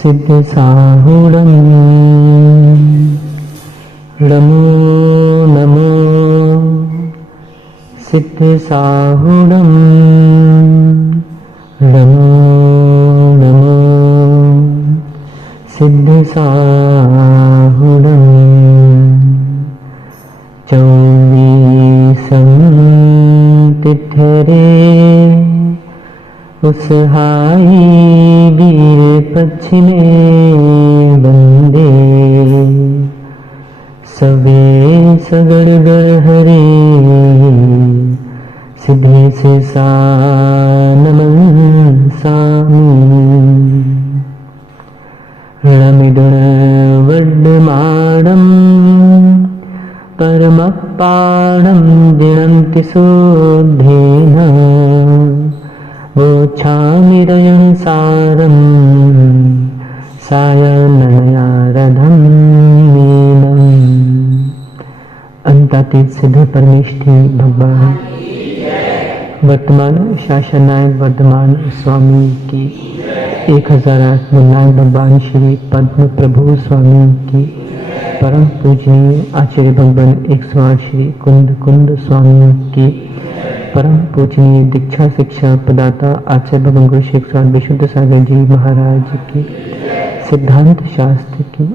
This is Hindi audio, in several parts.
सिद्धसाहुरं नमो नमो सिद्धसाहुरं नमो नमो सिद्धसाहुरं चौवीसं तिथरे उसहाई वीर पश्चिमे वंदे सवे सगड़गड़ हरे सिद्धि से नमन सामी रणमिदुण वड्डमाणं परमपाणं दिनन्ति शोधेन वोच्छामिरयं सारं सायनयारधं मीनम्। अंतातीत सिद्ध परमेष्ठी भगवान वर्तमान शासनायक वर्धमान स्वामी की 1008 मुन्नायक भगवान श्री पद्म प्रभु स्वामी की परम पूजनीय आचार्य भगवान 108 श्री कुंद कुंद स्वामी की परम पूजनीय दीक्षा शिक्षा प्रदाता आचार्य भगवान गुरु शेख स्वामी विशुद्ध सागर जी महाराज की सिद्धांत शास्त्र की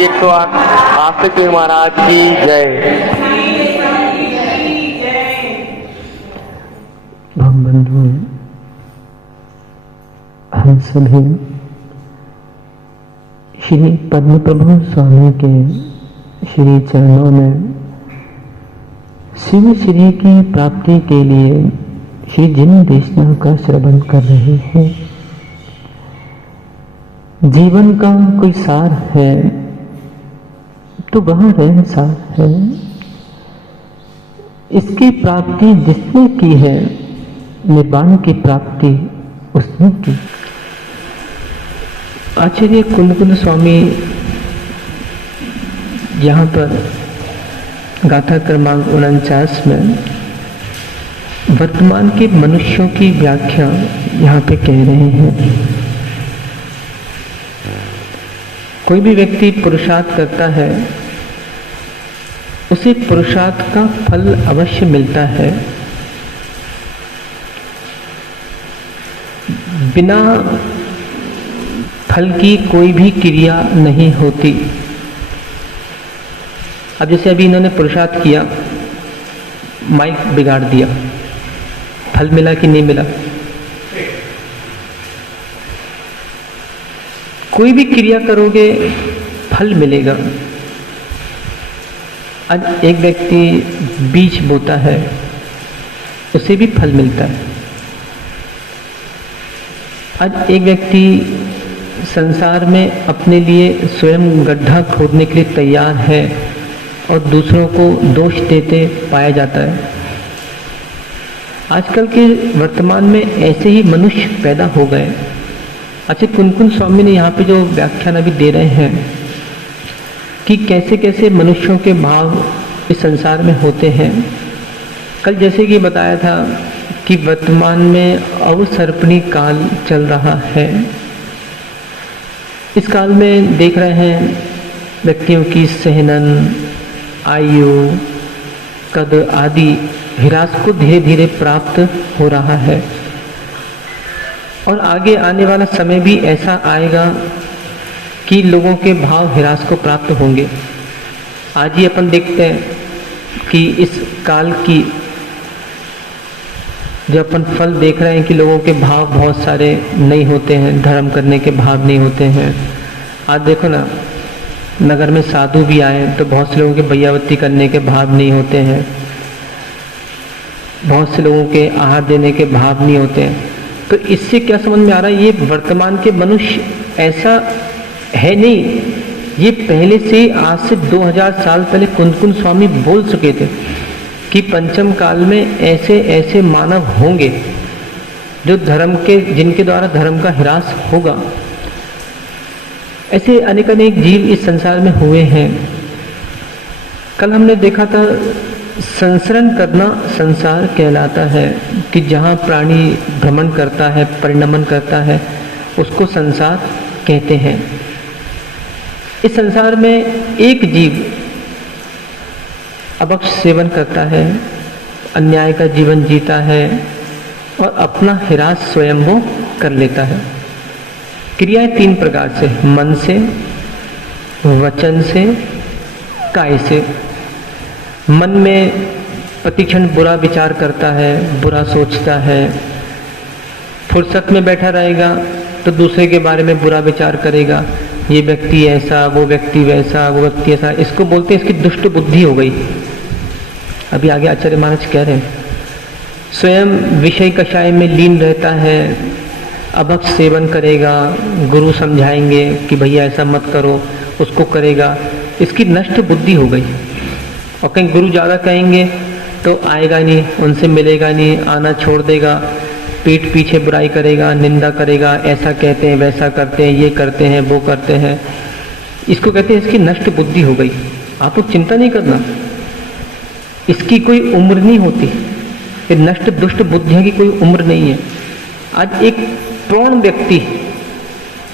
108 आस्तिक महाराज की जय। भक्त बंधु, हम सभी श्री पद्म प्रभु स्वामी के श्री चरणों में शिव श्री की प्राप्ति के लिए श्री जिन देशना का श्रवण कर रहे हैं। जीवन का कोई सार है तो वह रहन सार है। इसकी प्राप्ति जिसने की है, निर्वाण की प्राप्ति उसने की। आचार्य कुंद कुंद स्वामी यहाँ पर गाथा क्रमांक 49 में वर्तमान के मनुष्यों की व्याख्या यहाँ पे कह रहे हैं। कोई भी व्यक्ति पुरुषार्थ करता है, उसे पुरुषार्थ का फल अवश्य मिलता है। बिना फल की कोई भी क्रिया नहीं होती। अब जैसे अभी इन्होंने पुरुषार्थ किया, माइक बिगाड़ दिया, फल मिला कि नहीं मिला? कोई भी क्रिया करोगे फल मिलेगा। आज एक व्यक्ति बीज बोता है, उसे भी फल मिलता है। आज एक व्यक्ति संसार में अपने लिए स्वयं गड्ढा खोदने के लिए तैयार है और दूसरों को दोष देते पाया जाता है। आजकल के वर्तमान में ऐसे ही मनुष्य पैदा हो गए। अच्छा, कुंद कुंद स्वामी ने यहाँ पे जो व्याख्यान अभी दे रहे हैं कि कैसे कैसे मनुष्यों के भाव इस संसार में होते हैं। कल जैसे कि बताया था कि वर्तमान में अवसर्पणी काल चल रहा है। इस काल में देख रहे हैं व्यक्तियों की सहनन, आयु, कद आदि ह्रास को धीरे धीरे प्राप्त हो रहा है और आगे आने वाला समय भी ऐसा आएगा कि लोगों के भाव ह्रास को प्राप्त होंगे। आज ही अपन देखते हैं कि इस काल की जो अपन फल देख रहे हैं कि लोगों के भाव बहुत सारे नहीं होते हैं, धर्म करने के भाव नहीं होते हैं। आज देखो ना, नगर में साधु भी आए तो बहुत से लोगों के बैयावत्ती करने के भाव नहीं होते हैं, बहुत से लोगों के आहार देने के भाव नहीं होते हैं। तो इससे क्या समझ में आ रहा है, ये वर्तमान के मनुष्य ऐसा है नहीं, ये पहले से आज से 2000 साल पहले कुंद कुंद स्वामी बोल चुके थे कि पंचम काल में ऐसे ऐसे मानव होंगे जो धर्म के, जिनके द्वारा धर्म का ह्रास होगा। ऐसे अनेक अनेक जीव इस संसार में हुए हैं। कल हमने देखा था संसरण करना संसार कहलाता है कि जहाँ प्राणी भ्रमण करता है, परिणमन करता है, उसको संसार कहते हैं। इस संसार में एक जीव अभक्ष सेवन करता है, अन्याय का जीवन जीता है और अपना हिरास स्वयं वो कर लेता है। क्रियाएं तीन प्रकार से, मन से, वचन से, काय से। मन में प्रतिक्षण बुरा विचार करता है, बुरा सोचता है, फुर्सत में बैठा रहेगा तो दूसरे के बारे में बुरा विचार करेगा, ये व्यक्ति ऐसा, वो व्यक्ति वैसा, वो व्यक्ति ऐसा। इसको बोलते हैं इसकी दुष्ट बुद्धि हो गई। अभी आगे आचार्य महाराज कह रहे हैं, स्वयं विषय कषाय में लीन रहता है, अभक्ष सेवन करेगा, गुरु समझाएंगे कि भैया ऐसा मत करो, उसको करेगा, इसकी नष्ट बुद्धि हो गई। और कहीं गुरु ज़्यादा कहेंगे तो आएगा नहीं, उनसे मिलेगा नहीं, आना छोड़ देगा, पीठ पीछे बुराई करेगा, निंदा करेगा, ऐसा कहते हैं, वैसा करते हैं, ये करते हैं, वो करते हैं। इसको कहते हैं इसकी नष्ट बुद्धि हो गई। आपको चिंता नहीं करना, इसकी कोई उम्र नहीं होती, ये नष्ट दुष्ट बुद्धियों की कोई उम्र नहीं है। आज एक प्रौढ़ व्यक्ति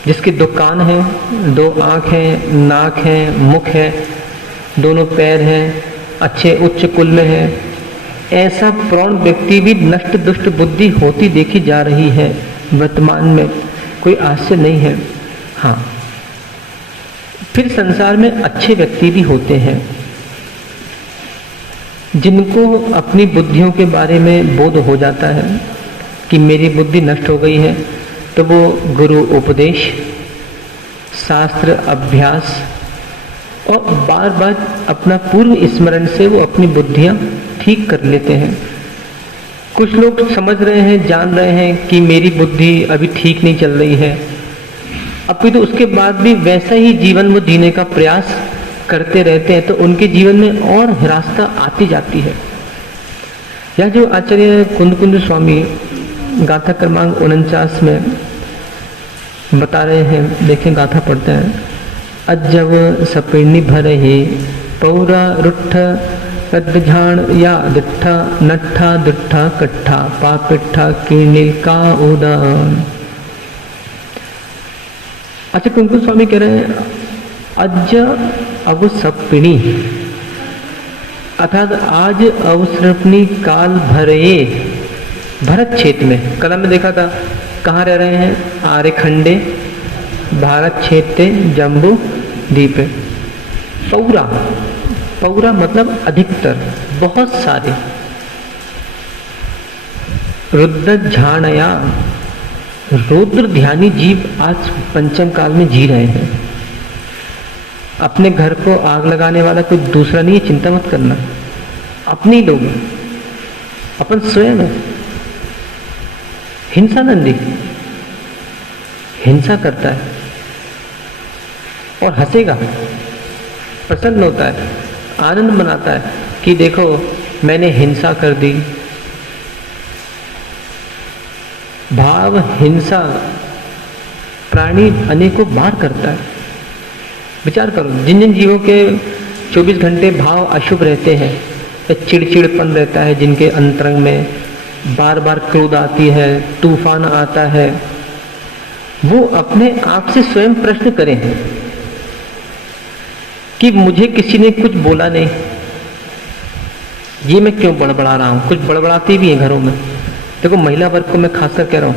जिसके दो कान हैं, दो आँख हैं, नाक है, मुख है, दोनों पैर हैं, अच्छे उच्च कुल में है, ऐसा प्रौढ़ व्यक्ति भी नष्ट दुष्ट बुद्धि होती देखी जा रही है वर्तमान में, कोई आश्चर्य नहीं है। हाँ, फिर संसार में अच्छे व्यक्ति भी होते हैं जिनको अपनी बुद्धियों के बारे में बोध हो जाता है कि मेरी बुद्धि नष्ट हो गई है, तो वो गुरु उपदेश, शास्त्र अभ्यास और बार बार अपना पूर्व स्मरण से वो अपनी बुद्धियां ठीक कर लेते हैं। कुछ लोग समझ रहे हैं, जान रहे हैं कि मेरी बुद्धि अभी ठीक नहीं चल रही है, अभी तो उसके बाद भी वैसा ही जीवन वो जीने का प्रयास करते रहते हैं, तो उनके जीवन में और हिरासता आती जाती है। यह जो आचार्य कुंद स्वामी गाथा क्रमांक 49 में बता रहे हैं, देखें गाथा पढ़ते हैं। अजव सपिणी भर ही पौरा रुठ कद्झाण या दिट्ठा नट्ठा दुट्ठा कट्ठा पापिट्ठा कीर्णिल का उदान। अच्छा, कुंद स्वामी कह रहे हैं अज अब सपिणी, अर्थात आज अवसर्पणी काल भरे। भरत क्षेत्र में कलम में देखा था, कहाँ रह रहे हैं? आर्यखंडे भारत क्षेत्र जम्बू द्वीप। पौरा, पौरा मतलब अधिकतर, बहुत सारे। रुद्र झाणया, रुद्र ध्यानी जीव आज पंचम काल में जी रहे हैं। अपने घर को आग लगाने वाला कोई दूसरा नहीं है, चिंता मत करना, अपने ही लोग हैं, अपन स्वयं है। हिंसा नंदी हिंसा करता है और हंसेगा, प्रसन्न होता है, आनंद मनाता है कि देखो मैंने हिंसा कर दी। भाव हिंसा प्राणी अनेकों बार करता है। विचार करो, जिन जिन जीवों के 24 घंटे भाव अशुभ रहते हैं, चिड़चिड़पन रहता है जिनके अंतरंग में, बार बार क्रोध आती है, तूफान आता है, वो अपने आप से स्वयं प्रश्न करें कि मुझे किसी ने कुछ बोला नहीं, ये मैं क्यों बड़बड़ा रहा हूँ? कुछ बड़बड़ाते भी हैं घरों में। देखो, महिला वर्ग को मैं खासकर कह रहा हूँ,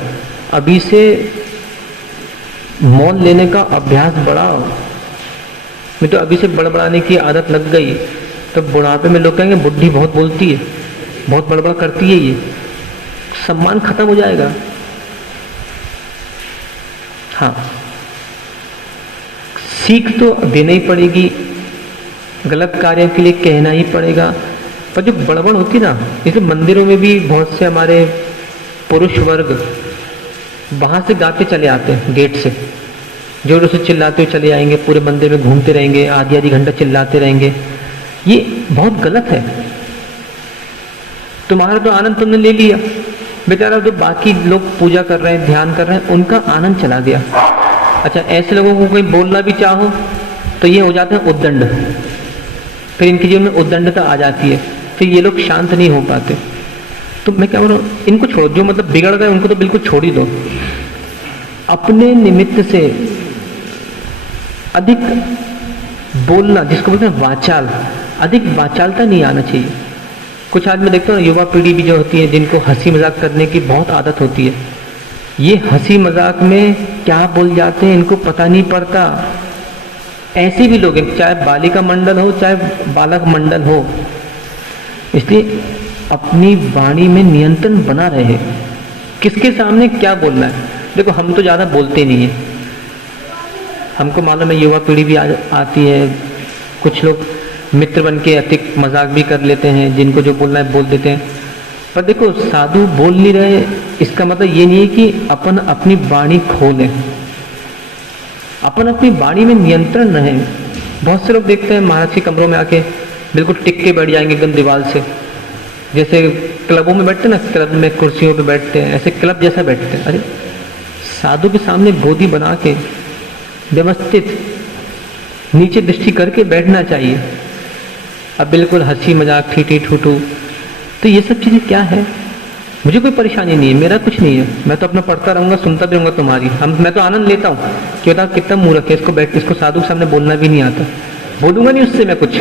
अभी से मौन लेने का अभ्यास बढ़ाओ। मैं तो अभी से बड़बड़ाने की आदत लग गई, तो बुढ़ापे में लोग कहेंगे बुढ़ी बहुत बोलती है, बहुत बड़बड़ करती है, ये सम्मान खत्म हो जाएगा। हाँ, सीख तो देना ही पड़ेगी, गलत कार्यों के लिए कहना ही पड़ेगा, पर जो बड़बड़ होती ना, जैसे मंदिरों में भी बहुत से हमारे पुरुष वर्ग वहां से गाते चले आते हैं, गेट से जोरों से चिल्लाते हुए चले आएंगे, पूरे मंदिर में घूमते रहेंगे, आधी आधी घंटा चिल्लाते रहेंगे। ये बहुत गलत है। तुम्हारा तो आनंद तुमने ले लिया, बेचारा जो बाकी लोग पूजा कर रहे हैं, ध्यान कर रहे हैं, उनका आनंद चला गया। अच्छा, ऐसे लोगों को कोई बोलना भी चाहो तो ये हो जाते हैं उद्दंड, फिर इनके जीवन में उद्दंडता आ जाती है फिर ये लोग शांत नहीं हो पाते। तो मैं क्या बोल रहा हूँ, इनको छोड़ो, जो मतलब बिगड़ गए उनको तो बिल्कुल छोड़ ही दो। अपने निमित्त से अधिक बोलना, जिसको बोलते हैं वाचाल, अधिक वाचालता नहीं आना चाहिए। कुछ आज मैं देखता हूँ युवा पीढ़ी भी जो होती है, जिनको हंसी मजाक करने की बहुत आदत होती है, ये हंसी मजाक में क्या बोल जाते हैं इनको पता नहीं पड़ता। ऐसे भी लोग हैं, चाहे बालिका मंडल हो चाहे बालक मंडल हो, इसलिए अपनी वाणी में नियंत्रण बना रहे। किसके सामने क्या बोलना है। देखो हम तो ज़्यादा बोलते नहीं हैं, हमको मालूम है युवा पीढ़ी भी आती है, कुछ लोग मित्र बन के अतिक मजाक भी कर लेते हैं, जिनको जो बोलना है बोल देते हैं। पर देखो साधु बोल नहीं रहे, इसका मतलब ये नहीं है कि अपन अपनी वाणी खो लें, अपन अपनी वाणी में नियंत्रण रहे। बहुत से लोग देखते हैं महाराज के कमरों में आके बिल्कुल टिक के बैठ जाएंगे एकदम दीवार से, जैसे क्लबों में बैठते हैं ना, क्लब में कुर्सियों पे बैठते हैं, ऐसे क्लब जैसा बैठते हैं। अरे साधु के सामने गोदी बना के व्यवस्थित नीचे दृष्टि करके बैठना चाहिए। अब बिल्कुल हंसी मजाक ठीठी ठूठू, तो ये सब चीज़ें क्या है। मुझे कोई परेशानी नहीं है, मेरा कुछ नहीं है, मैं तो अपना पढ़ता रहूंगा, सुनता भी रहूंगा तुम्हारी। मैं तो आनंद लेता हूँ कि बता कितना मूर्ख है, इसको बैठ इसको साधु के सामने बोलना भी नहीं आता। बोलूंगा नहीं उससे मैं कुछ,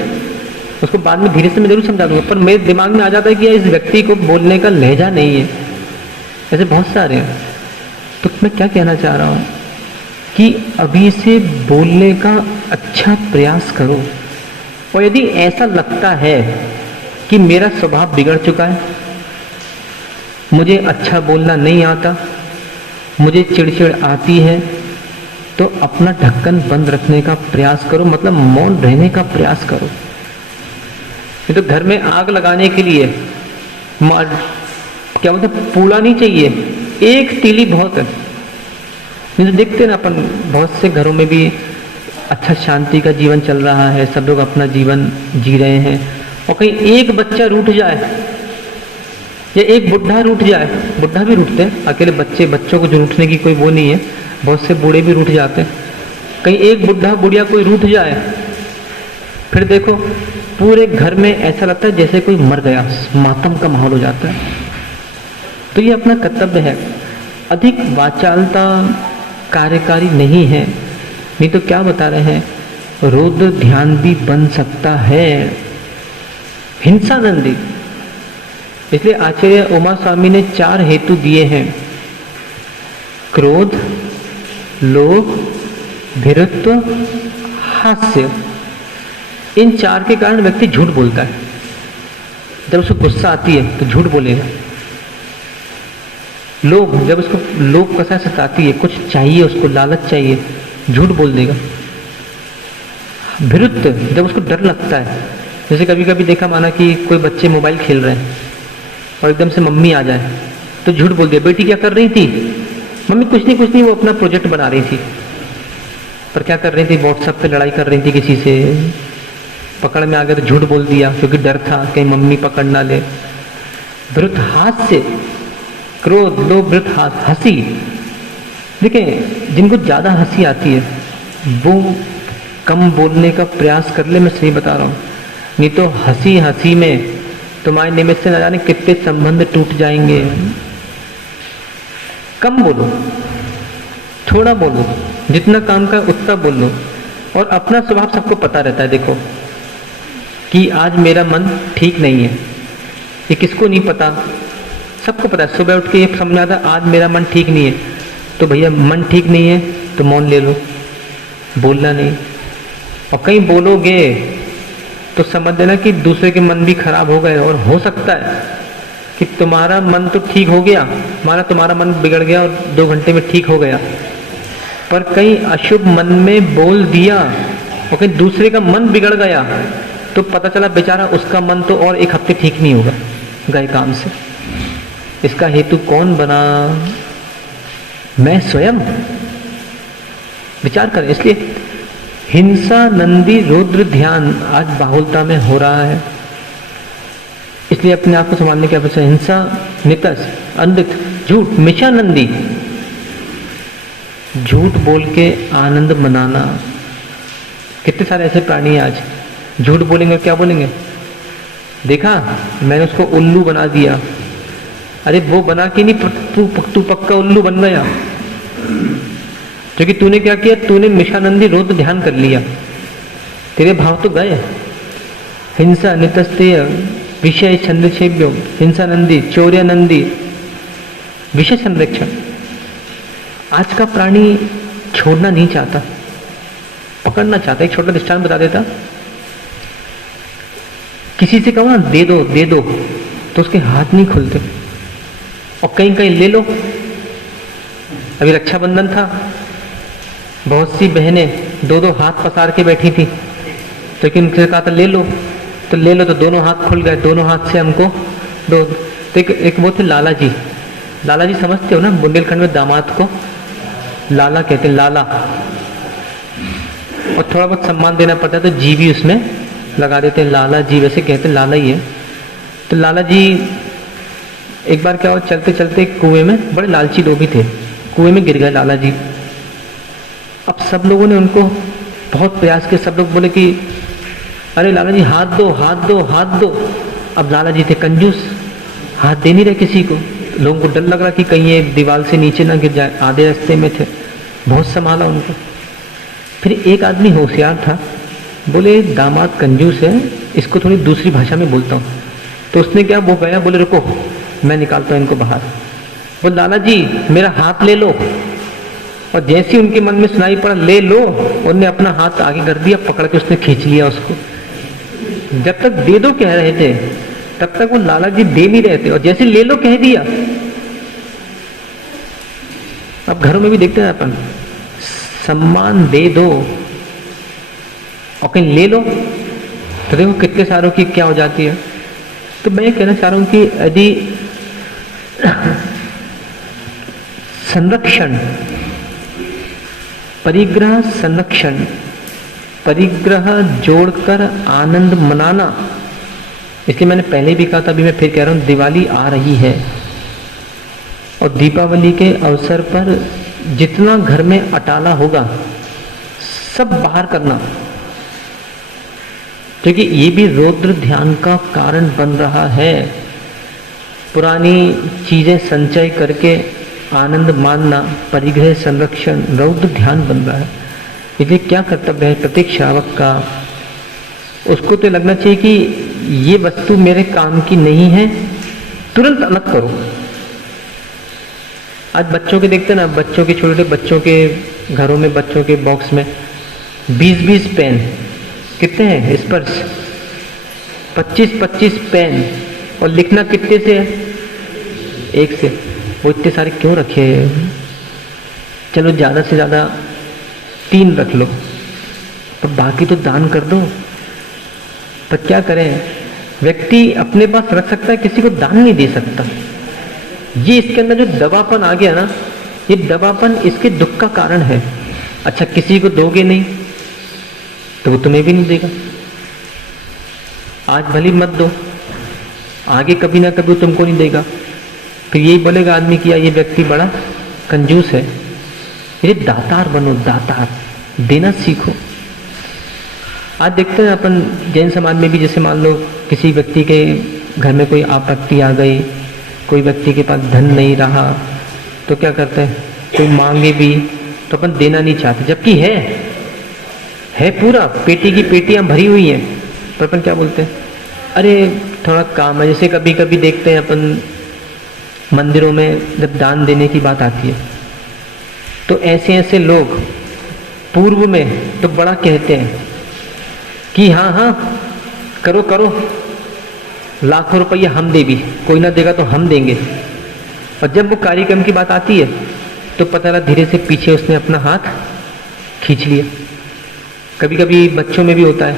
उसको बाद में धीरे से मैं जरूर समझा दूंगा, पर मेरे दिमाग में आ जाता है कि इस व्यक्ति को बोलने का लहजा नहीं है। ऐसे बहुत सारे हैं। तो मैं क्या कहना चाह रहा हूँ कि अभी से बोलने का अच्छा प्रयास करो। और यदि ऐसा लगता है कि मेरा स्वभाव बिगड़ चुका है, मुझे अच्छा बोलना नहीं आता, मुझे चिड़चिड़ आती है, तो अपना ढक्कन बंद रखने का प्रयास करो, मतलब मौन रहने का प्रयास करो। ये तो घर में आग लगाने के लिए क्या बोलते पूला नहीं चाहिए, एक तीली बहुत है। तो देखते हैं ना अपन, बहुत से घरों में भी अच्छा शांति का जीवन चल रहा है, सब लोग अपना जीवन जी रहे हैं, और कहीं एक बच्चा रूठ जाए या एक बुढ़ा रूठ जाए, बुढ़ा भी रूठते हैं, अकेले बच्चों को जो रूठने की कोई वो नहीं है, बहुत से बूढ़े भी रूठ जाते हैं। कहीं एक बुढ़ा बुढ़िया कोई रूठ जाए, फिर देखो पूरे घर में ऐसा लगता है जैसे कोई मर गया, मातम का माहौल हो जाता है। तो ये अपना कर्तव्य है। अधिक वाचालता कार्यकारी नहीं है, नहीं तो क्या बता रहे हैं, रुद्र ध्यान भी बन सकता है, हिंसा नंदी। इसलिए आचार्य उमा स्वामी ने 4 हेतु दिए हैं, क्रोध, लोभ, भीरुत्व, हास्य। इन 4 के कारण व्यक्ति झूठ बोलता है। जब उसको गुस्सा आती है तो झूठ बोलेगा। लोभ, जब उसको लोभ कसा सताती है, कुछ चाहिए उसको, लालच चाहिए, झूठ बोल देगा। भीरुत्व, जब उसको डर लगता है, जैसे कभी कभी देखा माना कि कोई बच्चे मोबाइल खेल रहे हैं और एकदम से मम्मी आ जाए तो झूठ बोल दिया, बेटी क्या कर रही थी, मम्मी कुछ नहीं, वो अपना प्रोजेक्ट बना रही थी। पर क्या कर रही थी, व्हाट्सएप पे लड़ाई कर रही थी किसी से, पकड़ में आ गया तो झूठ बोल दिया क्योंकि डर था कहीं मम्मी पकड़ ना ले। भीरुत हास्य, क्रोध, लोभ, भीरुत हंसी। देखें जिनको ज्यादा हंसी आती है वो कम बोलने का प्रयास कर ले, मैं सही बता रहा हूँ, नहीं तो हंसी हंसी में तुम्हारे निमित्त से न जाने कितने संबंध टूट जाएंगे। कम बोलो, थोड़ा बोलो, जितना काम का उतना बोलो। और अपना स्वभाव सबको पता रहता है, देखो कि आज मेरा मन ठीक नहीं है, ये किसको नहीं पता, सबको पता है। सुबह उठ के ये समझ आता आज मेरा मन ठीक नहीं है, तो भैया मन ठीक नहीं है तो मौन ले लो, बोलना नहीं। और कहीं बोलोगे तो समझ लेना कि दूसरे के मन भी खराब हो गए। और हो सकता है कि तुम्हारा मन तो ठीक हो गया, तुम्हारा मन बिगड़ गया और 2 घंटे में ठीक हो गया, पर कहीं अशुभ मन में बोल दिया और कहीं दूसरे का मन बिगड़ गया तो पता चला बेचारा उसका मन तो और 1 हफ्ते ठीक नहीं होगा गए काम से। इसका हेतु कौन बना? मैं स्वयं। विचार करें। इसलिए हिंसा नंदी रुद्र ध्यान आज बाहुलता में हो रहा है, इसलिए अपने आप को संभालने की आवश्यकता है। हिंसा, नितस, अंधित, झूठ, मिशा नंदी, झूठ बोल के आनंद मनाना। कितने सारे ऐसे प्राणी हैं आज झूठ बोलेंगे, क्या बोलेंगे, देखा मैंने उसको उल्लू बना दिया। अरे वो बना के नहीं, तू पक्का उल्लू बन गया, क्योंकि तूने क्या किया, तूने मिशानंदी रुद्र ध्यान कर लिया, तेरे भाव तो गए। हिंसा नितस्तेय विषय छंदछेव्यो, हिंसा नंदी चौर्य नंदी विषय संरक्षण। आज का प्राणी छोड़ना नहीं चाहता, पकड़ना चाहता। एक छोटा दृष्टांत बता देता, किसी से कहो ना दे दो दे दो, तो उसके हाथ नहीं खुलते, और कहीं कहीं ले लो। अभी रक्षाबंधन था, बहुत सी बहनें दो दो हाथ पसार के बैठी थी, लेकिन उनसे कहा था ले लो, तो ले लो, तो दोनों हाथ खुल गए, दोनों हाथ से हमको दो। तो एक वो थे लाला जी, लाला जी समझते हो ना, बुंदेलखंड में दामाद को लाला कहते हैं, लाला, और थोड़ा बहुत सम्मान देना पड़ता है तो जी भी उसमें लगा देते हैं, लाला जी, वैसे कहते हैं लाला ही है। तो लाला जी एक बार क्या हुआ, चलते चलते कुएं में, बड़े लालची लोग भी थे, कुएं में गिर गए लाला जी। अब सब लोगों ने उनको बहुत प्रयास किया, सब लोग बोले कि अरे लाला जी हाथ दो हाथ दो हाथ दो। अब लाला जी थे कंजूस, हाथ दे नहीं रहे किसी को, लोगों को डर लग रहा कि कहीं ये दीवार से नीचे ना गिर जाए, आधे रास्ते में थे, बहुत संभाला उनको। फिर एक आदमी होशियार था, बोले दामाद कंजूस है, इसको थोड़ी दूसरी भाषा में बोलता हूँ। तो उसने क्या, वो गया, बोले रुको मैं निकालता हूँ इनको बाहर। बोल लाला जी मेरा हाथ ले लो, और जैसे ही उनके मन में सुनाई पड़ा ले लो, उन्होंने अपना हाथ आगे कर दिया, पकड़ के उसने खींच लिया उसको। जब तक दे दो कह रहे थे तब तक वो लाला जी दे नहीं रहे थे, और जैसे ले लो कह दिया। अब घरों में भी देखते हैं अपन, सम्मान दे दो और कहीं ले लो तो देखो कितने सारों की क्या हो जाती है। तो मैं कहना चाह रहा हूं कि यदि संरक्षण, परिग्रह संरक्षण, परिग्रह जोड़कर आनंद मनाना, इसलिए मैंने पहले भी कहा था, अभी मैं फिर कह रहा हूं, दिवाली आ रही है और दीपावली के अवसर पर जितना घर में अटाला होगा सब बाहर करना, क्योंकि ये भी रौद्र ध्यान का कारण बन रहा है। पुरानी चीजें संचय करके आनंद मानना, परिग्रह संरक्षण, रौद्र ध्यान बन रहा है। इसलिए क्या कर्तव्य है प्रत्येक श्रावक का, उसको तो लगना चाहिए कि ये वस्तु मेरे काम की नहीं है, तुरंत अलग करो। आज बच्चों के देखते ना, बच्चों के छोटे बच्चों के घरों में, बच्चों के बॉक्स में 20-20 पेन, कितने हैं स्पर्श, 25-25 पेन, और लिखना कितने से है, एक से। वो इतने सारे क्यों रखे हैं? चलो ज़्यादा से ज़्यादा 3 रख लो, तो बाकी तो दान कर दो। पर क्या करें, व्यक्ति अपने पास रख सकता है, किसी को दान नहीं दे सकता। ये इसके अंदर जो दबापन आ गया ना, ये दबापन इसके दुख का कारण है। अच्छा किसी को दोगे नहीं तो वो तुम्हें भी नहीं देगा, आज भली मत दो, आगे कभी ना कभी तुमको नहीं देगा। फिर यही बोलेगा आदमी कि ये व्यक्ति बड़ा कंजूस है। ये दातार बनो, दातार देना सीखो। आज देखते हैं अपन जैन समाज में भी, जैसे मान लो किसी व्यक्ति के घर में कोई आपत्ति आ गई, कोई व्यक्ति के पास धन नहीं रहा, तो क्या करते हैं, कोई मांगे भी तो अपन देना नहीं चाहते, जबकि है पूरा, पेटी की पेटियां भरी हुई हैं, पर अपन क्या बोलते हैं, अरे थोड़ा काम है। जैसे कभी कभी देखते हैं अपन मंदिरों में जब दान देने की बात आती है, तो ऐसे ऐसे लोग पूर्व में तो बड़ा कहते हैं कि हाँ हाँ करो करो, लाखों रुपया हम दे भी, कोई ना देगा तो हम देंगे। और जब वो कार्यक्रम की बात आती है तो पता लगा धीरे से पीछे उसने अपना हाथ खींच लिया। कभी कभी बच्चों में भी होता है,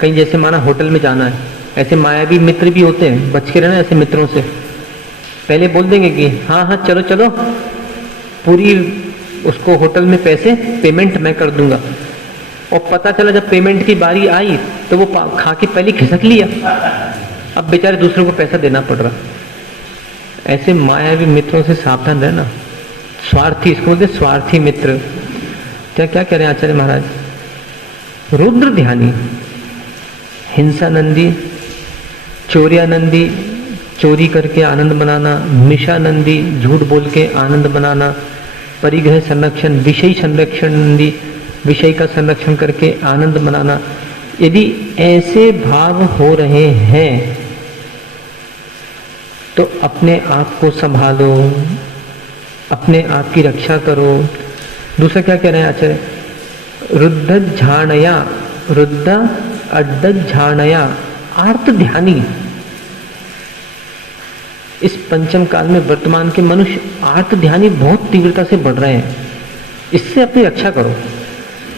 कहीं जैसे माना होटल में जाना है, ऐसे मायावी मित्र भी होते हैं, बच के रहना ऐसे मित्रों से। पहले बोल देंगे कि हाँ हाँ चलो चलो, पूरी उसको होटल में पैसे पेमेंट मैं कर दूंगा, और पता चला जब पेमेंट की बारी आई तो वो खा के पहले खिसक लिया, अब बेचारे दूसरों को पैसा देना पड़ रहा। ऐसे मायावी मित्रों से सावधान रहना। स्वार्थी, इसको बोलते स्वार्थी मित्र। क्या क्या कह रहे हैं आचार्य महाराज, रुद्र ध्यानी, हिंसा नंदी चौर्यानंदी चोरी करके आनंद बनाना, मिशानंदी झूठ बोल के आनंद बनाना, परिग्रह संरक्षण विषय संरक्षण नंदी विषय का संरक्षण करके आनंद मनाना। यदि ऐसे भाव हो रहे हैं तो अपने आप को संभालो, अपने आप की रक्षा करो। दूसरा क्या कह रहे हैं आचार्य? रुद्ध झाणया, रुद्ध अड्ड झाणया आर्त ध्यानी। इस पंचम काल में वर्तमान के मनुष्य आर्त ध्यानी बहुत तीव्रता से बढ़ रहे हैं, इससे अपनी रक्षा करो।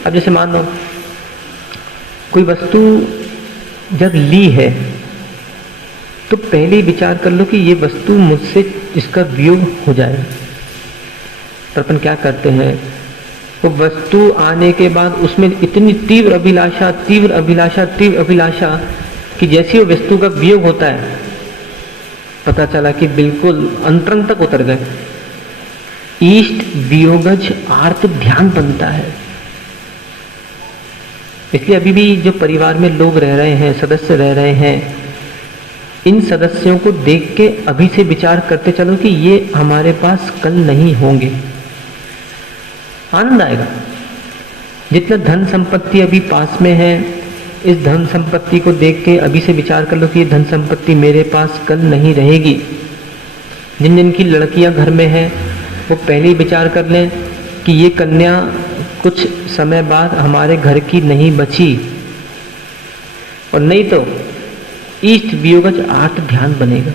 अब जैसे मान लो कोई वस्तु जब ली है तो पहले ही विचार कर लो कि ये वस्तु मुझसे इसका वियोग हो जाए। तो अपन क्या करते हैं, वो वस्तु आने के बाद उसमें इतनी तीव्र अभिलाषा तीव्र अभिलाषा तीव्र अभिलाषा कि जैसे वो वस्तु का वियोग होता है पता चला कि बिल्कुल अंतरंग तक उतर गए। इष्ट वियोगज आर्त ध्यान बनता है। इसलिए अभी भी जो परिवार में लोग रह रहे हैं, सदस्य रह रहे हैं, इन सदस्यों को देख के अभी से विचार करते चलो कि ये हमारे पास कल नहीं होंगे। आनंद आएगा। जितना धन संपत्ति अभी पास में है, इस धन संपत्ति को देख के अभी से विचार कर लो कि ये धन संपत्ति मेरे पास कल नहीं रहेगी। जिन जिन की लड़कियां घर में हैं वो पहले ही विचार कर लें कि ये कन्या कुछ समय बाद हमारे घर की नहीं बची, और नहीं तो इष्ट वियोगज आर्त ध्यान बनेगा।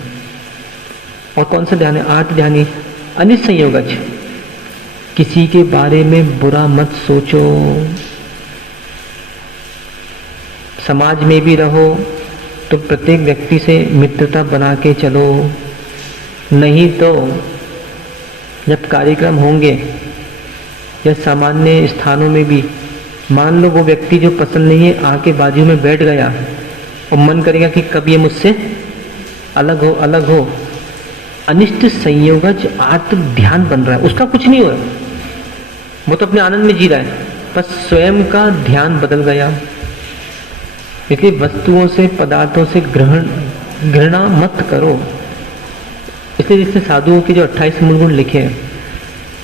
और कौन सा ध्यान है? आर्त ध्यानी अनिष्ट संयोगज। किसी के बारे में बुरा मत सोचो। समाज में भी रहो तो प्रत्येक व्यक्ति से मित्रता बना के चलो, नहीं तो जब कार्यक्रम होंगे या सामान्य स्थानों में भी मान लो वो व्यक्ति जो पसंद नहीं है आके बाजू में बैठ गया और मन करेगा कि कब ये मुझसे अलग हो अलग हो। अनिष्ट संयोगज आर्त ध्यान बन रहा है, उसका कुछ नहीं हो रहा, वो तो अपने आनंद में जी रहा है, बस स्वयं का ध्यान बदल गया। इसलिए वस्तुओं से पदार्थों से घृणा मत करो। इसलिए जिससे साधुओं के जो 28 मूल गुण लिखे हैं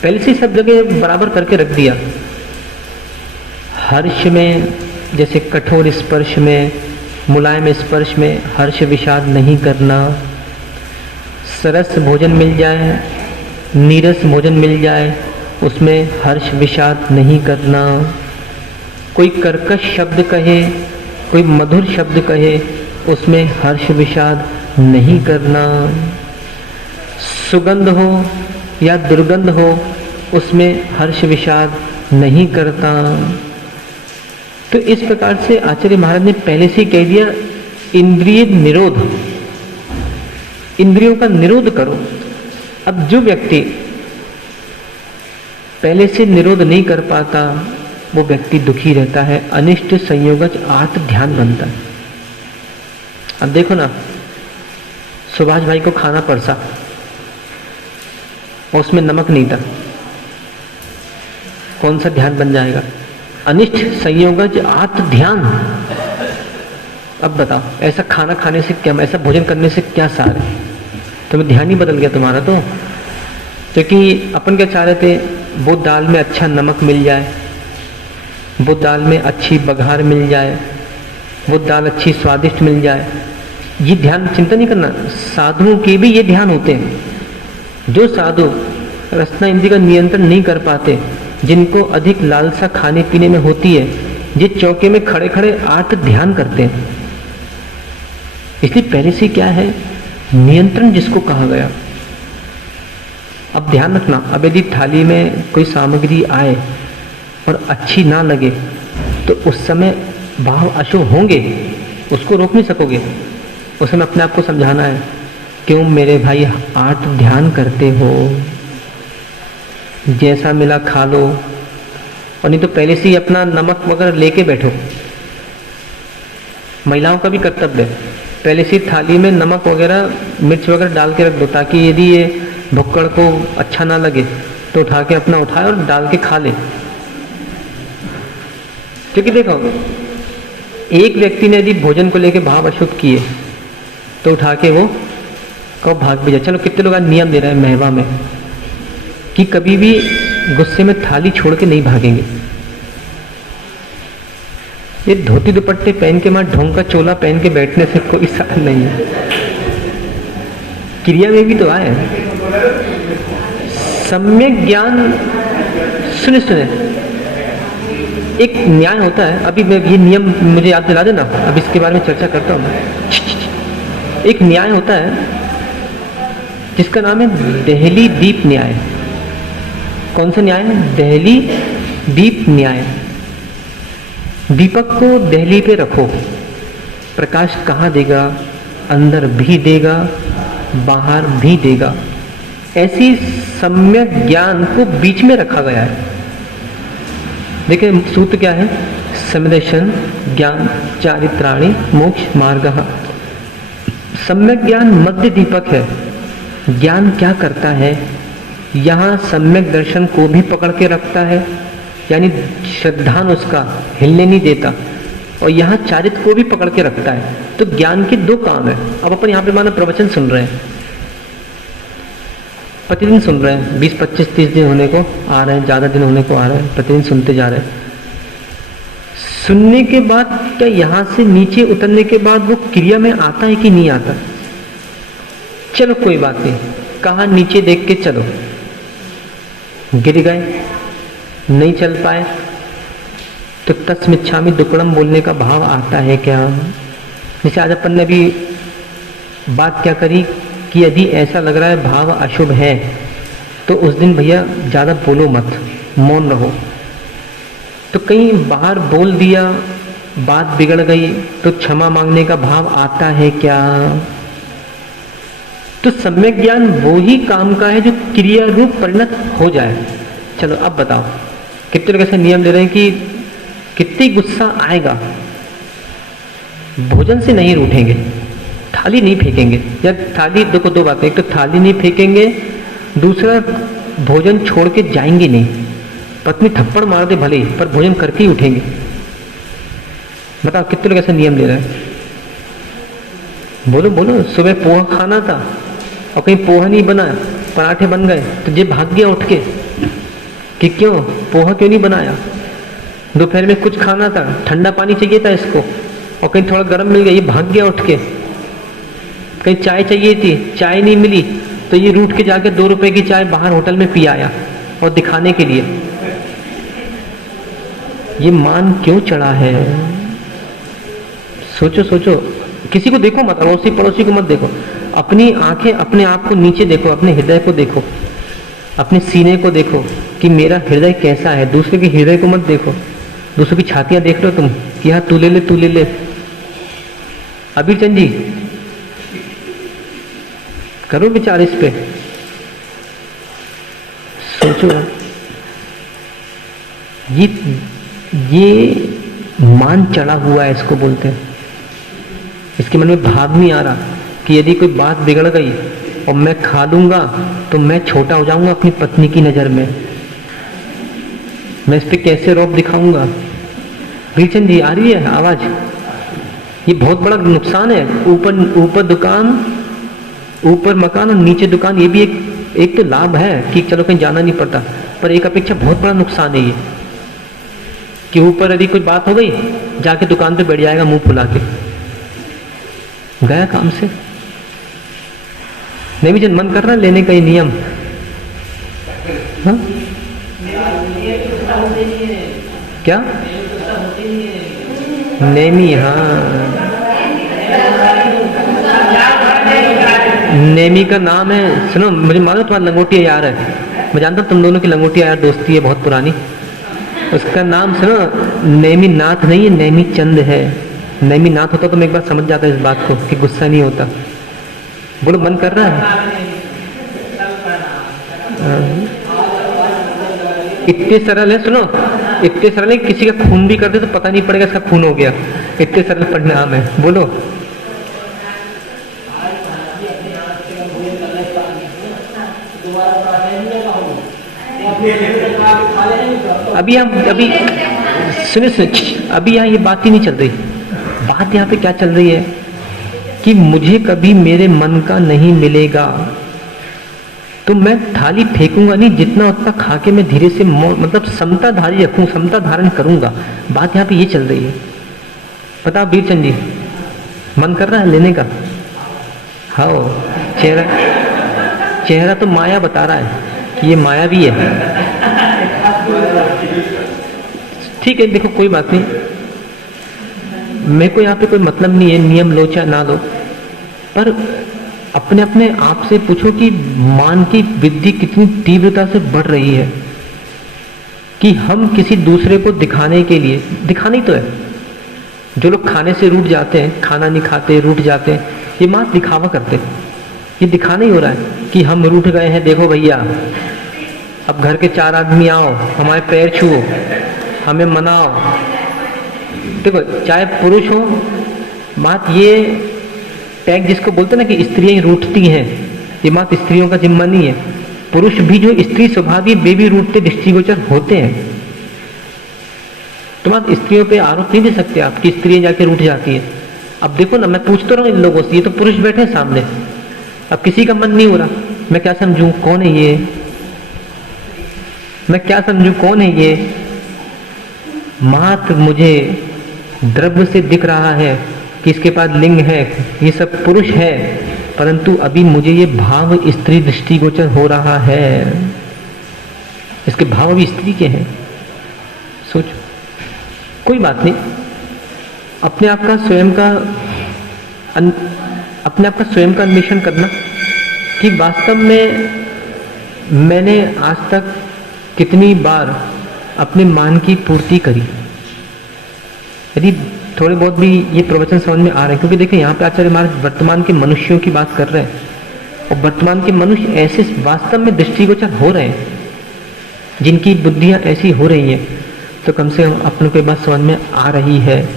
पहले से सब जगह बराबर करके रख दिया। हर्ष में जैसे कठोर स्पर्श में, मुलायम स्पर्श में हर्ष विषाद नहीं करना। सरस भोजन मिल जाए, नीरस भोजन मिल जाए, उसमें हर्ष विषाद नहीं करना। कोई कर्कश शब्द कहे, कोई मधुर शब्द कहे, उसमें हर्ष विषाद नहीं करना। सुगंध हो या दुर्गंध हो, उसमें हर्ष विषाद नहीं करता। तो इस प्रकार से आचार्य महाराज ने पहले से कह दिया, इंद्रिय निरोध, इंद्रियों का निरोध करो। अब जो व्यक्ति पहले से निरोध नहीं कर पाता वो व्यक्ति दुखी रहता है, अनिष्ट संयोगज आर्त ध्यान बनता है। अब देखो ना, सुभाष भाई को खाना परसा और उसमें नमक नहीं था, कौन सा ध्यान बन जाएगा? अनिष्ट संयोगज आर्त ध्यान। अब बताओ, ऐसा खाना खाने से क्या, ऐसा भोजन करने से क्या सार है? तुम्हें ध्यान ही बदल गया तुम्हारा तो। क्योंकि अपन क्या चाह रहे थे, वो दाल में अच्छा नमक मिल जाए, वो दाल में अच्छी बघार मिल जाए, वो दाल अच्छी स्वादिष्ट मिल जाए। ये ध्यान चिंता नहीं करना। साधुओं के भी ये ध्यान होते हैं। जो साधु रसना इंद्रिय का नियंत्रण नहीं कर पाते, जिनको अधिक लालसा खाने पीने में होती है, ये चौके में खड़े खड़े आर्त ध्यान करते हैं। इसलिए पहले से क्या है, नियंत्रण जिसको कहा गया। अब ध्यान रखना, अब यदि थाली में कोई सामग्री आए और अच्छी ना लगे तो उस समय भाव अशुभ होंगे, उसको रोक नहीं सकोगे। उस समय अपने आप को समझाना है, क्यों मेरे भाई आर्त ध्यान करते हो, जैसा मिला खा लो, और नहीं तो पहले से ही अपना नमक वगैरह लेके बैठो। महिलाओं का भी कर्तव्य है, पहले से थाली में नमक वगैरह मिर्च वगैरह डाल के रख दो, ताकि यदि ये भुक्कड़ को अच्छा ना लगे तो उठा के अपना उठाए और डाल के खा ले। क्योंकि देखो, एक व्यक्ति ने यदि भोजन को लेकर भाव अशुभ किए तो उठा के वो कब भाग भी जाए। चलो कितने लोग आज नियम दे रहे हैं महवा में कि कभी भी गुस्से में थाली छोड़ के नहीं भागेंगे। ये धोती दुपट्टे पहन के वहां ढोंग का चोला पहन के बैठने से कोई सार नहीं है। क्रिया में भी तो आए। सम्यक ज्ञान, सुने एक न्याय होता है। अभी मैं ये नियम मुझे याद दिला देना, अब इसके बारे में चर्चा करता हूँ। एक न्याय होता है जिसका नाम है देहली दीप न्याय। कौन सा न्याय है? देहली दीप न्याय। दीपक को देहली पे रखो, प्रकाश कहाँ देगा? अंदर भी देगा, बाहर भी देगा। ऐसी सम्यक ज्ञान को बीच में रखा गया है। देखिए सूत्र क्या है? सम्यदर्शन ज्ञान चारित्राणि मोक्ष मार्गः। सम्यक ज्ञान मध्य दीपक है। ज्ञान क्या करता है? यहाँ सम्यक दर्शन को भी पकड़ के रखता है, यानी श्रद्धान उसका हिलने नहीं देता, और यहाँ चारित्र को भी पकड़ के रखता है। तो ज्ञान के दो काम है। अब अपन यहाँ पे मानो प्रवचन सुन रहे हैं, प्रतिदिन सुन रहे हैं, 20, 25, 30 दिन होने को आ रहे हैं, ज़्यादा दिन होने को आ रहे हैं, प्रतिदिन सुनते जा रहे हैं। सुनने के बाद क्या यहाँ से नीचे उतरने के बाद वो क्रिया में आता है कि नहीं आता? चलो कोई बात नहीं, कहाँ नीचे देख के चलो, गिर गए, नहीं चल पाए, तो तस्मिच्छामि दुक्कड़म बोलने का भाव आता है क्या? जैसे आज अपन ने भी बात क्या करी कि यदि ऐसा लग रहा है भाव अशुभ है तो उस दिन भैया ज़्यादा बोलो मत, मौन रहो। तो कहीं बाहर बोल दिया, बात बिगड़ गई, तो क्षमा मांगने का भाव आता है क्या? तो सम्यक ज्ञान वो ही काम का है जो क्रिया रूप परिणत हो जाए। चलो अब बताओ, कितने लोग ऐसे नियम ले रहे हैं कि कितनी गुस्सा आएगा भोजन से नहीं रूठेंगे, थाली नहीं फेंकेंगे। या थाली, देखो दो बातें, एक तो थाली नहीं फेंकेंगे, दूसरा भोजन छोड़ के जाएंगे नहीं। पत्नी थप्पड़ मार दे भले, पर भोजन करके ही उठेंगे। बताओ कितने लोग ऐसा नियम ले रहे हैं? बोलो बोलो। सुबह पोहा खाना था और कहीं पोहा नहीं बना, पराठे बन गए, तो ये भाग गया उठ के कि क्यों पोहा क्यों नहीं बनाया। दोपहर में कुछ खाना था, ठंडा पानी चाहिए था इसको, और कहीं थोड़ा गर्म मिल गया, ये भाग गया उठ के। कहीं चाय चाहिए थी, चाय नहीं मिली, तो ये रूठ के जाके 2 रुपए की चाय बाहर होटल में पी आया, और दिखाने के लिए। ये मान क्यों चढ़ा है? सोचो सोचो। किसी को देखो मत, अड़ोसी पड़ोसी को मत देखो, अपनी आंखें अपने आप को नीचे देखो, अपने हृदय को देखो, अपने सीने को देखो कि मेरा हृदय कैसा है। दूसरे के हृदय को मत देखो, दूसरों की छातियां देख लो तुम कि हाँ तू ले ले, तू ले ले। अबीर चंद जी करो विचार इस पे, सोचो। ये मान चढ़ा हुआ है, इसको बोलते हैं। इसके मन में भाव नहीं आ रहा कि यदि कोई बात बिगड़ गई और मैं खा लूंगा तो मैं छोटा हो जाऊंगा अपनी पत्नी की नजर में, मैं इस पे कैसे रौब दिखाऊंगा। बीरचंद जी आ रही है आवाज? ये बहुत बड़ा नुकसान है। ऊपर दुकान, ऊपर मकान और नीचे दुकान, ये भी एक तो लाभ है कि चलो कहीं जाना नहीं पड़ता, पर एक अपेक्षा बहुत बड़ा नुकसान है ये कि ऊपर यदि कोई बात हो गई, जाके दुकान पे बैठ जाएगा मुंह फुला के, गया काम से। नहीं भी जन मन कर रहा लेने का ये नियम, हाँ? क्या नेमी? हाँ, नेमी का नाम है। सुनो, मुझे मालूम तुम्हारा लंगोटिया यार है, मैं जानता हूँ तुम दोनों की लंगोटिया यार दोस्ती है बहुत पुरानी। उसका नाम सुनो, नेमी नाथ नहीं है, नेमी चंद है। नेमी नाथ होता तो मैं एक बार समझ जाता इस बात को कि गुस्सा नहीं होता। बोलो मन कर रहा है? इतने सरल है, सुनो, इतने सरल है, किसी का खून भी कर दे तो पता नहीं पड़ेगा इसका खून हो गया, इतने सरल परिणाम है। बोलो अभी सुनिए, अभी यहाँ ये बात ही नहीं चल रही। बात यहाँ पे क्या चल रही है कि मुझे कभी मेरे मन का नहीं मिलेगा तो मैं थाली फेंकूंगा नहीं, जितना उतना खा के मैं धीरे से मतलब समता धारी रखूं, समता धारण करूंगा। बात यहाँ पे ये चल रही है। पता वीरचंद जी, मन कर रहा है लेने का? हाँ, चेहरा तो माया बता रहा है कि ये माया भी है। ठीक है, देखो कोई बात नहीं, मेरे को यहाँ पे कोई मतलब नहीं है नियम लो चाहे ना लो, पर अपने अपने आप से पूछो कि मान की वृद्धि कितनी तीव्रता से बढ़ रही है कि हम किसी दूसरे को दिखाने के लिए, दिखाने ही तो है। जो लोग खाने से रूठ जाते हैं, खाना नहीं खाते रूठ जाते हैं, ये मात्र दिखावा करते हैं। ये दिखाना ही हो रहा है कि हम रूठ गए हैं, देखो भैया अब घर के 4 आदमी आओ, हमारे पैर छुओ, हमें मनाओ। देखो चाहे पुरुष हो, बात ये टैग जिसको बोलते हैं ना कि स्त्रियां रूठती हैं, ये मात्र स्त्रियों का जिम्मा नहीं है। पुरुष भी जो स्त्री स्वभावी वे भी रूठते दृष्टिगोचर होते हैं। तो बात स्त्रियों पे आरोप नहीं दे सकते आप कि स्त्रियां जाके रूठ जाती है। अब देखो ना, मैं पूछता रहा हूँ इन लोगों से, ये तो पुरुष बैठे हैं सामने, अब किसी का मन नहीं हो रहा, मैं क्या समझूं कौन है ये, मैं क्या समझूं कौन है ये। मात्र मुझे द्रव्य से दिख रहा है कि इसके पास लिंग है, ये सब पुरुष है, परंतु अभी मुझे ये भाव स्त्री दृष्टिगोचर हो रहा है, इसके भाव भी स्त्री के हैं। सोचो, कोई बात नहीं, अपने आप का स्वयं का अन्वेषण करना कि वास्तव में मैंने आज तक कितनी बार अपने मान की पूर्ति करी। यदि थोड़े बहुत भी ये प्रवचन समझ में आ रहे हैं, क्योंकि देखिए यहाँ पे आचार्य महाराज वर्तमान के मनुष्यों की बात कर रहे हैं, और वर्तमान के मनुष्य ऐसे वास्तव में दृष्टिगोचर हो रहे हैं, जिनकी बुद्धियां ऐसी हो रही हैं, तो कम से कम अपनों को बात समझ में आ रही है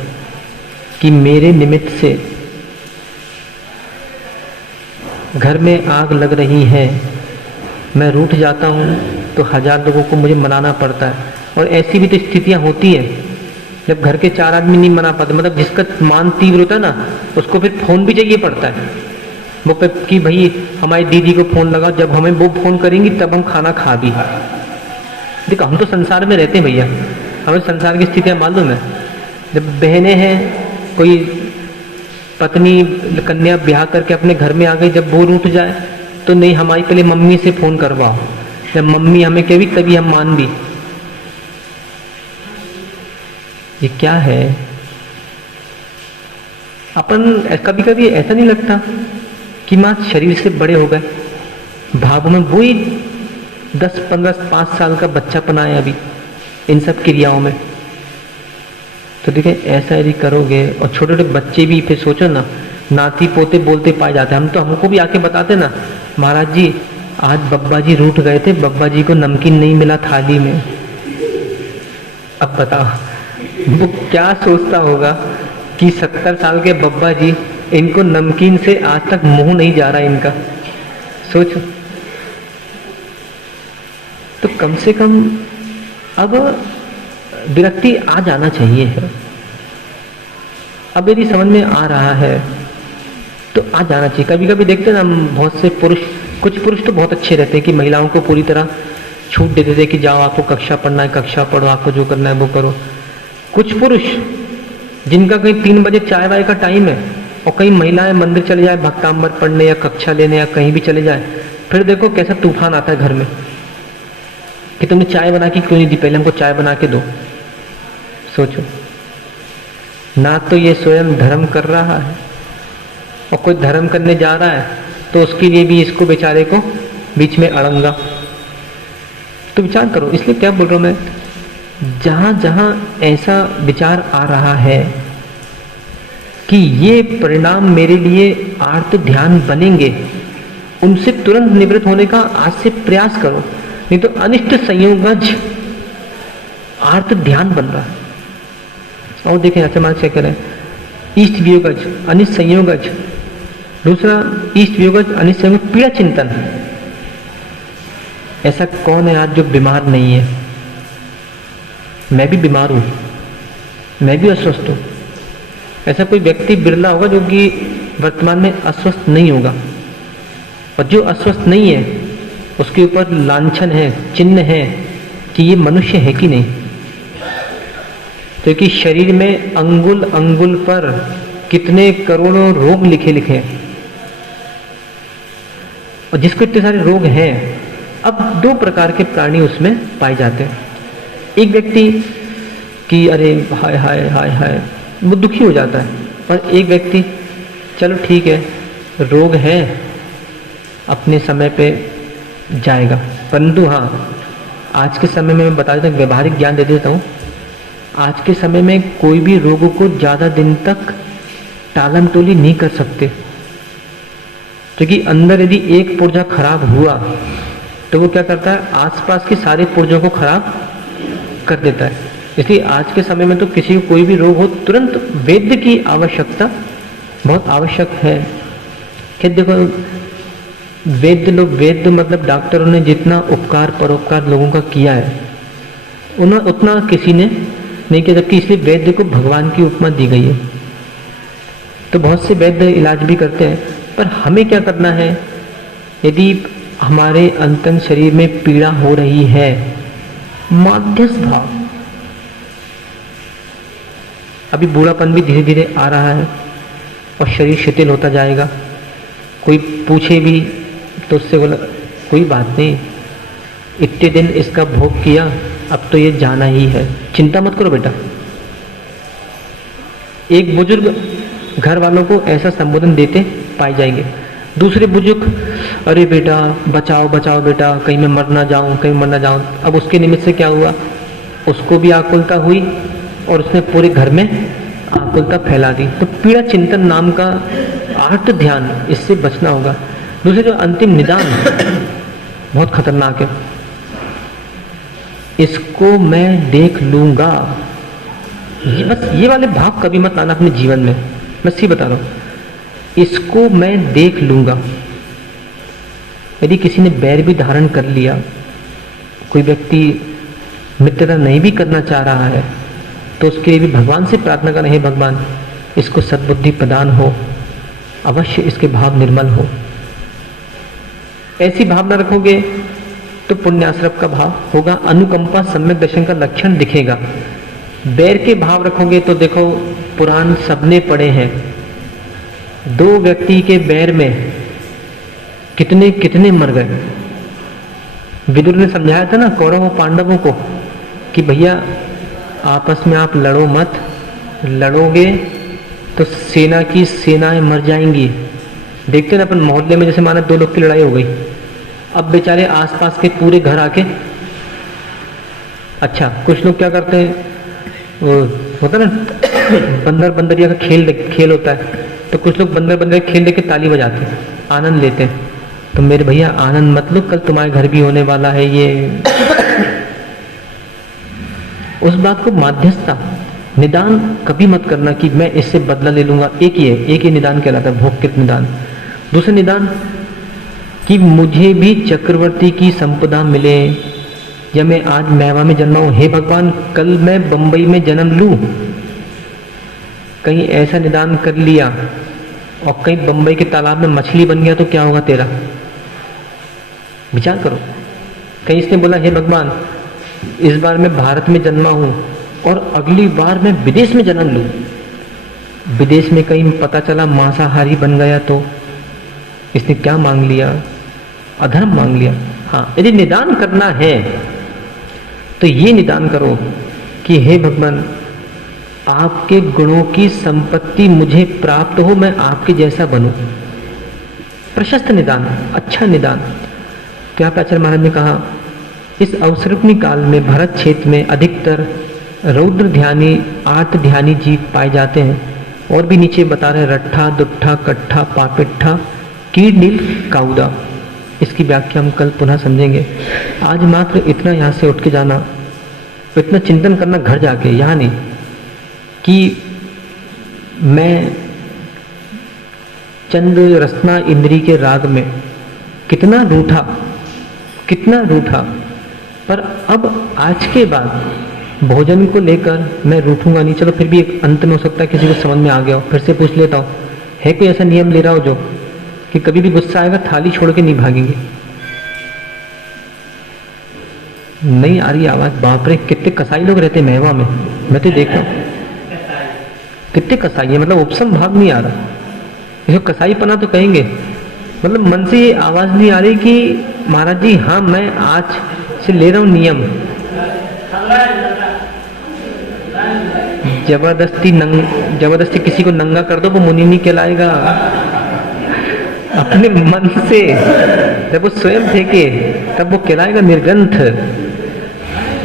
कि मेरे निमित्त से घर में आग लग रही है, मैं रूठ जाता हूँ तो 1000 लोगों को मुझे मनाना पड़ता है। और ऐसी भी तो स्थितियाँ होती हैं जब घर के 4 आदमी नहीं मना पाते, मतलब जिसका मान तीव्र होता है ना, उसको फिर फोन भी चाहिए पड़ता है वो पे कि भाई हमारी दीदी को फोन लगाओ, जब हमें वो फोन करेंगी तब हम खाना खा भी। देखो हम तो संसार में रहते हैं भैया, हमें संसार की स्थितियाँ मालूम है। जब बहनें हैं, कोई पत्नी कन्या ब्याह करके अपने घर में आ गई, जब वो रूठ जाए तो नहीं, हमारी पहले मम्मी से फोन करवाओ, जब मम्मी हमें कहेगी तभी हम मान भी। ये क्या है? अपन कभी कभी ऐसा नहीं लगता कि मां शरीर से बड़े हो गए, भाव में वही 10, 15, 5 साल का बच्चापन आया अभी इन सब क्रियाओं में। तो देखिए ऐसा यदि करोगे, और छोटे छोटे बच्चे भी फिर सोचो ना, नाती पोते बोलते पाए जाते हैं। हमको भी आके बताते ना, महाराज जी आज बब्बा जी रूठ गए थे, बब्बा जी को नमकीन नहीं मिला थाली में। अब बताओ वो क्या सोचता होगा कि 70 साल के बब्बा जी, इनको नमकीन से आज तक मुंह नहीं जा रहा इनका। सोचो, तो कम से कम अब विरक्ति आ जाना चाहिए है। अब यदि समझ में आ रहा है तो आ जाना चाहिए। कभी कभी देखते ना हम, बहुत से पुरुष, कुछ पुरुष तो बहुत अच्छे रहते हैं कि महिलाओं को पूरी तरह छूट दे देते कि जाओ आपको कक्षा पढ़ना है कक्षा पढ़ो, आपको जो करना है वो करो। कुछ पुरुष जिनका कहीं 3 बजे चाय वाय का टाइम है, और कहीं महिलाएं मंदिर चले जाए भक्तांबर पढ़ने या कक्षा लेने या कहीं भी चले जाए, फिर देखो कैसा तूफान आता है घर में कि तुमने चाय बना के क्यों नहीं दी, पहले हमको चाय बना के दो। सोचो, ना तो ये स्वयं धर्म कर रहा है, और कोई धर्म करने जा रहा है तो उसके लिए भी इसको बेचारे को बीच में अड़ंगा। तो विचार करो, इसलिए क्या बोल रहा हूं मैं, जहां जहां ऐसा विचार आ रहा है कि ये परिणाम मेरे लिए आर्त ध्यान बनेंगे, उनसे तुरंत निवृत्त होने का आज से प्रयास करो, नहीं तो अनिष्ट संयोगज आर्त ध्यान बन रहा है। और देखें अच्छा मान क्या करें, ईष्ट वियोगज अनिष्ट संयोगज, दूसरा ईष्ट वियोगज अनिष्ट संयोग पीड़ा चिंतन। ऐसा कौन है आज जो बीमार नहीं है? मैं भी बीमार हूं, मैं भी अस्वस्थ हूं। ऐसा कोई व्यक्ति बिरला होगा जो कि वर्तमान में अस्वस्थ नहीं होगा, और जो अस्वस्थ नहीं है उसके ऊपर लांछन है, चिन्ह है कि ये मनुष्य है कि नहीं। क्योंकि शरीर में अंगुल अंगुल पर कितने करोड़ों रोग लिखे लिखे हैं, और जिसको इतने सारे रोग हैं। अब दो प्रकार के प्राणी उसमें पाए जाते हैं। एक व्यक्ति कि अरे हाय हाय हाय हाय, वो दुखी हो जाता है, और एक व्यक्ति चलो ठीक है, रोग है, अपने समय पे जाएगा। परंतु हाँ, आज के समय में मैं बता देता हूँ, व्यवहारिक ज्ञान दे देता हूँ। आज के समय में कोई भी रोग को ज़्यादा दिन तक टालम टोली नहीं कर सकते, क्योंकि अंदर यदि एक पुर्जा खराब हुआ तो वो क्या करता है, आसपास के सारे पुर्जों को खराब कर देता है। इसलिए आज के समय में तो किसी को कोई भी रोग हो, तुरंत वैद्य की आवश्यकता बहुत आवश्यक है। कि देखो, वैद्य मतलब डॉक्टरों ने जितना उपकार परोपकार लोगों का किया है, उतना किसी ने नहीं किया, जबकि इसलिए वैद्य को भगवान की उपमा दी गई है। तो बहुत से वैद्य इलाज भी करते हैं, पर हमें क्या करना है, यदि हमारे अंतन शरीर में पीड़ा हो रही है, मध्यस्थ भाव। अभी बूढ़ापन भी धीरे धीरे आ रहा है और शरीर शिथिल होता जाएगा। कोई पूछे भी तो उससे बोला कोई बात नहीं, इतने दिन इसका भोग किया, अब तो ये जाना ही है, चिंता मत करो बेटा। एक बुजुर्ग घर वालों को ऐसा संबोधन देते पाए जाएंगे। दूसरे बुजुर्ग, अरे बेटा बचाओ बचाओ बेटा, कहीं मैं मर ना जाऊं, कहीं मर ना जाऊं। अब उसके निमित्त से क्या हुआ, उसको भी आकुलता हुई और उसने पूरे घर में आकुलता फैला दी। तो पीड़ा चिंतन नाम का आर्त ध्यान, इससे बचना होगा। दूसरे जो अंतिम निदान बहुत खतरनाक है, इसको मैं देख लूंगा, ये वाले भाव कभी मत लाना अपने जीवन में। मैं सही बता रहा हूं, इसको मैं देख लूंगा। यदि किसी ने बैर भी धारण कर लिया, कोई व्यक्ति मित्रता नहीं भी करना चाह रहा है, तो उसके लिए भी भगवान से प्रार्थना करें, हे भगवान इसको सद्बुद्धि प्रदान हो, अवश्य इसके भाव निर्मल हो। ऐसी भावना रखोगे तो पुण्याश्रव का भाव होगा, अनुकंपा सम्यक दर्शन का लक्षण दिखेगा। बैर के भाव रखोगे तो देखो, पुराण सबने पढ़े हैं, दो व्यक्ति के बैर में कितने कितने मर गए। विदुर ने समझाया था ना कौरवों पांडवों को कि भैया आपस में आप लड़ो मत, लड़ोगे तो सेना की सेनाएं मर जाएंगी। देखते ना अपन मोहल्ले में, जैसे माना 2 लोग की लड़ाई हो गई, अब बेचारे आसपास के पूरे घर आके, अच्छा कुछ लोग क्या करते हैं, वो होता ना बंदर बंदरिया का खेल होता है, तो कुछ लोग बंदर बंदरिया खेल लेके ताली बजाते हैं, आनंद लेते हैं। तो मेरे भैया आनंद मत लो, कल तुम्हारे घर भी होने वाला है ये। उस बात को माध्यस्थता निदान कभी मत करना कि मैं इससे बदला ले लूंगा। एक ही निदान कहलाता है, भोगकृत निदान। दूसरा निदान कि मुझे भी चक्रवर्ती की संपदा मिले, या मैं आज मैवा में जन्मा हूं, हे भगवान कल मैं बंबई में जन्म लूं। कहीं ऐसा निदान कर लिया और कहीं बंबई के तालाब में मछली बन गया तो क्या होगा तेरा, विचार करो। कहीं इसने बोला हे भगवान इस बार मैं भारत में जन्मा हूं और अगली बार मैं विदेश में जन्म लूं, विदेश में कहीं पता चला मांसाहारी बन गया तो इसने क्या मांग लिया, अधर्म मांग लिया। हाँ, यदि निदान करना है तो ये निदान करो कि हे भगवान आपके गुणों की संपत्ति मुझे प्राप्त हो, मैं आपके जैसा बनूं। प्रशस्त निदान, अच्छा निदान। क्या आचार्य महाराज ने कहा, इस अवसरुग्नि काल में भरत क्षेत्र में अधिकतर रौद्र ध्यानी आर्त ध्यानी जीव पाए जाते हैं। और भी नीचे बता रहे रट्ठा दुट्ठा कट्ठा पापिट्ठा कीड़ नील काउदा। इसकी व्याख्या हम कल पुनः समझेंगे। आज मात्र इतना यहाँ से उठ के जाना, तो इतना चिंतन करना घर जाके, यहाँ नहीं कि मैं चंद रसना इंद्री के राग में कितना रूठा, पर अब आज के बाद भोजन को लेकर मैं रूठूंगा नहीं। चलो फिर भी एक अंत में हो सकता है किसी को समझ में आ गया हो, फिर से पूछ लेता हूँ है कोई ऐसा नियम ले रहा हो जो कि कभी भी गुस्सा आएगा थाली छोड़ के नहीं भागेंगे? नहीं आ रही आवाज? बाप रे, कितने कसाई लोग रहते हैं महवा में, मैं तो देख रहा हूं कितने कसाई है, मतलब उपसम भाव नहीं आ रहा। इसको कसाई पना तो कहेंगे, मतलब मन से ये आवाज नहीं आ रही कि महाराज जी हाँ मैं आज से ले रहा हूं नियम। जबरदस्ती किसी को नंगा कर दो वो मुनि नहीं कहलाएगा। अपने मन से जब वो स्वयं फेंके तब वो कहलाएगा निर्ग्रंथ।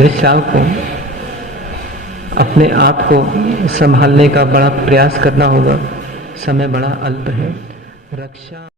ऋषा को अपने आप को संभालने का बड़ा प्रयास करना होगा, समय बड़ा अल्प है। रक्षा